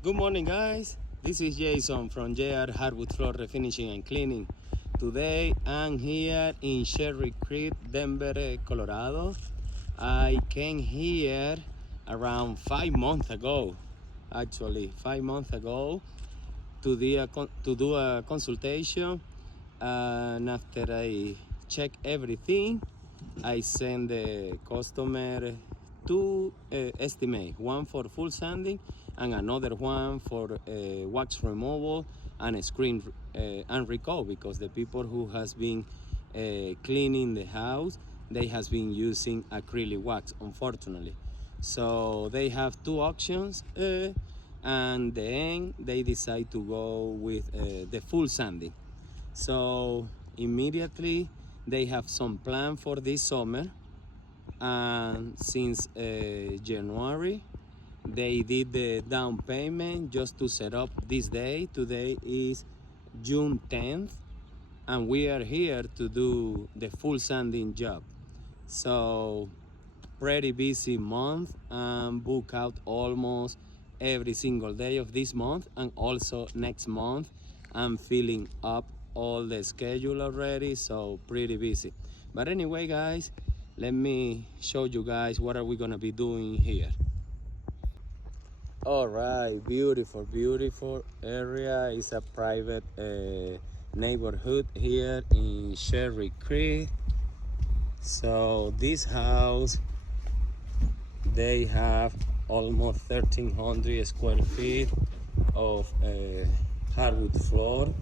Good morning, guys. This is Jason from J.R.Hardwoodfloor Refinishing and Cleaning. Today I'm here in Cherry Creek, Denver, Colorado. I came here around 5 months ago, actually 5 months ago, to do a consultation. And after I check everything, I send the customer two estimates, one for full sanding and another one for wax removal and screen and recoat, because the people who has been cleaning the house, they has been using acrylic wax, unfortunately. So they have two options, and then they decide to go with the full sanding. So immediately they have some plan for this summer, and since January they did the down payment just to set up this day. Today is June 10th, and we are here to do the full sanding job. So pretty busy month, and book out almost every single day of this month, and also next month I'm filling up all the schedule already, so pretty busy. But anyway, guys, let me show you guys what are we gonna be doing here. All right, beautiful area. It's a private neighborhood here in Cherry Creek. So this house, they have almost 1,300 square feet of hardwood floor.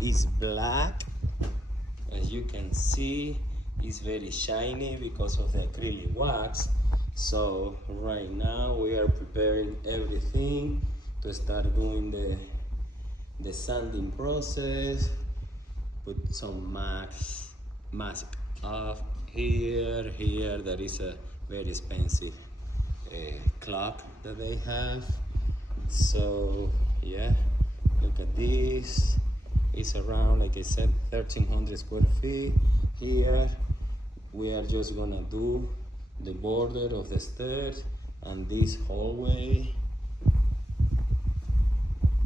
It's black, as you can see. It's very shiny because of the acrylic wax. So right now we are preparing everything to start doing the sanding process. Put some mask off here. There is a very expensive clock that they have. So yeah, look at this. It's around, like I said, 1,300 square feet. Here we are just gonna do the border of the stairs and this hallway.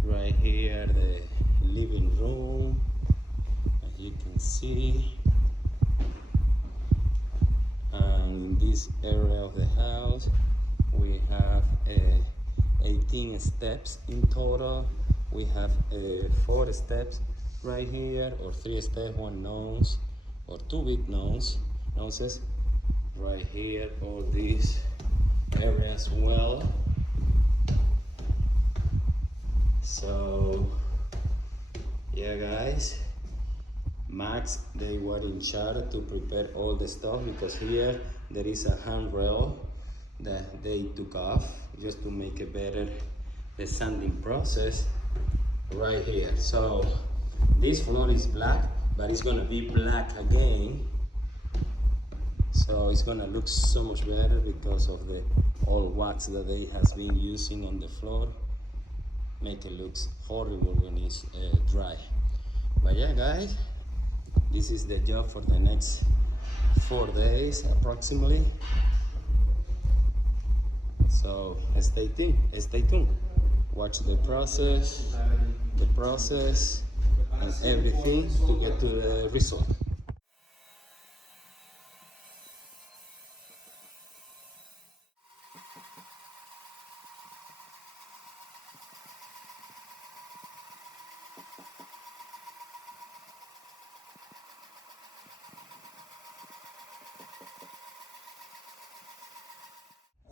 Right here, the living room, as you can see. And in this area of the house, we have 18 steps in total. We have 4 steps right here, or 3 steps, 1 nose, or 2 big noses right here, all these areas as well. So yeah, guys, Max, they were in charge to prepare all the stuff, because here there is a handrail that they took off just to make it better, the sanding process right here. So this floor is black, but it's gonna be black again. So it's gonna look so much better because of the old wax that they has been using on the floor. Make it look horrible when it's dry. But yeah, guys, this is the job for the next 4 days approximately. So stay tuned. Watch the process and everything to get to the result.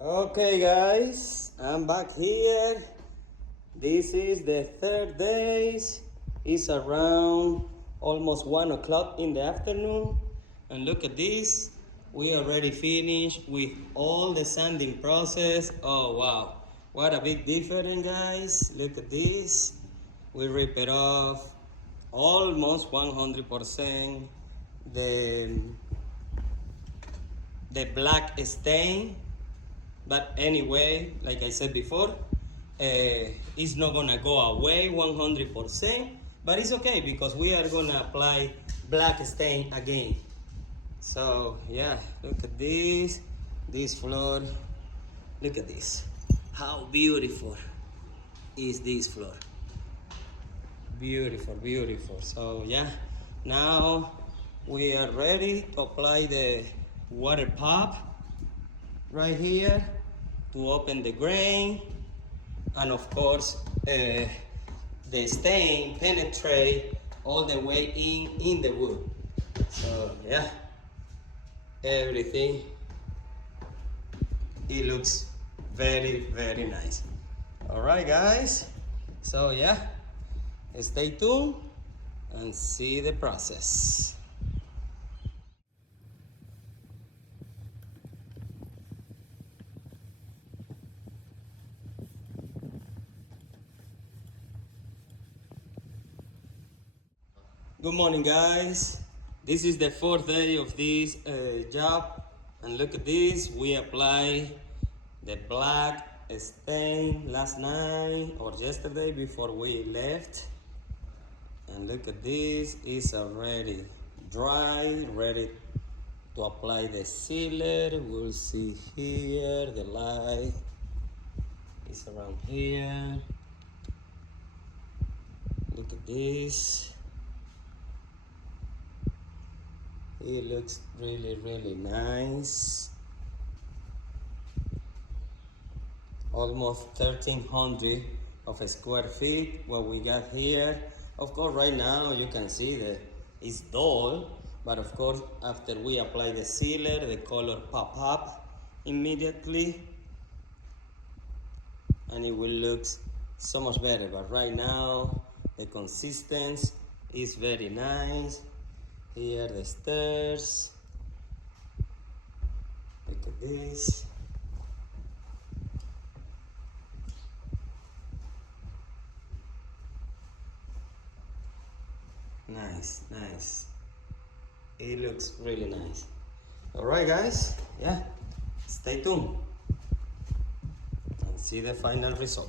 Okay, guys, I'm back here. This is the 3rd day. It's around almost 1 o'clock in the afternoon. And look at this. We already finished with all the sanding process. Oh, wow. What a big difference, guys. Look at this. We rip it off almost 100%. The black stain. But anyway, like I said before, it's not gonna go away 100%, but it's okay because we are gonna apply black stain again. So yeah, look at this floor. Look at this, how beautiful. is this floor. Beautiful, beautiful. So yeah, now we are ready to apply the water pump right here to open the grain, and of course the stain penetrate all the way in the wood. So yeah, everything, it looks very, very nice. All right, guys, so yeah, stay tuned and see the process. Good morning, guys. This is the fourth day of this job, and look at this. We apply the black stain last night or yesterday before we left, and look at this. It's already dry, ready to apply the sealer. We'll see here the light is around here. Look at this. It looks really, really nice. Almost 1,300 of a square feet what we got here. Of course, right now you can see that it's dull, but of course after we apply the sealer, the color pop up immediately and it will look so much better. But right now the consistency is very nice. Here the stairs, look at this. Nice, nice. It looks really nice. All right, guys, yeah, stay tuned and see the final result.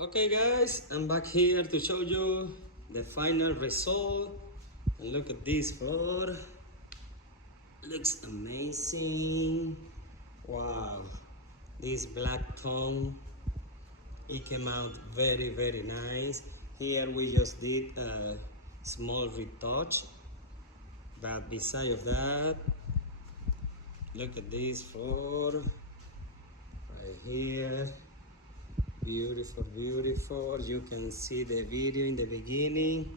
Okay, guys, I'm back here to show you the final result. And look at this floor. Looks amazing. Wow, this black tone, it came out very, very nice. Here we just did a small retouch, but beside of that, look at this floor right here. Beautiful, beautiful. You can see the video in the beginning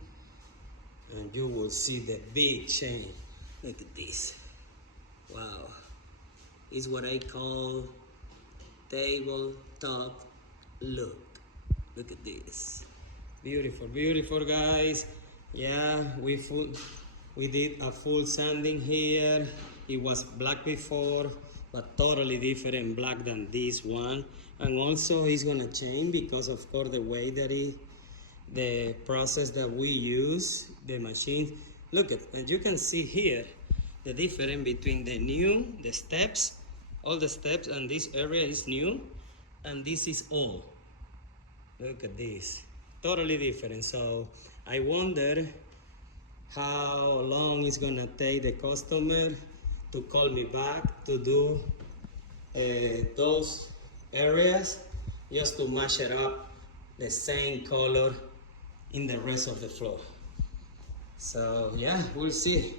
and you will see the big change. Look at this. Wow. It's what I call tabletop look. Look at this. Beautiful, beautiful, guys. Yeah, we did a full sanding here. It was black before, but totally different black than this one. And also it's gonna change because of course the way that the process that we use, the machine. Look at, and you can see here the difference between the steps, all the steps, and this area is new, and this is old. Look at this, totally different. So I wonder how long it's gonna take the customer to call me back to do those areas just to match it up the same color in the rest of the floor. So yeah, we'll see.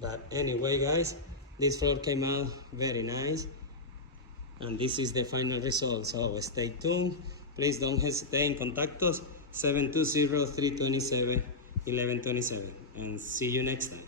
But anyway, guys, this floor came out very nice, and this is the final result. So stay tuned. Please don't hesitate and contact us 720-327-1127, and see you next time.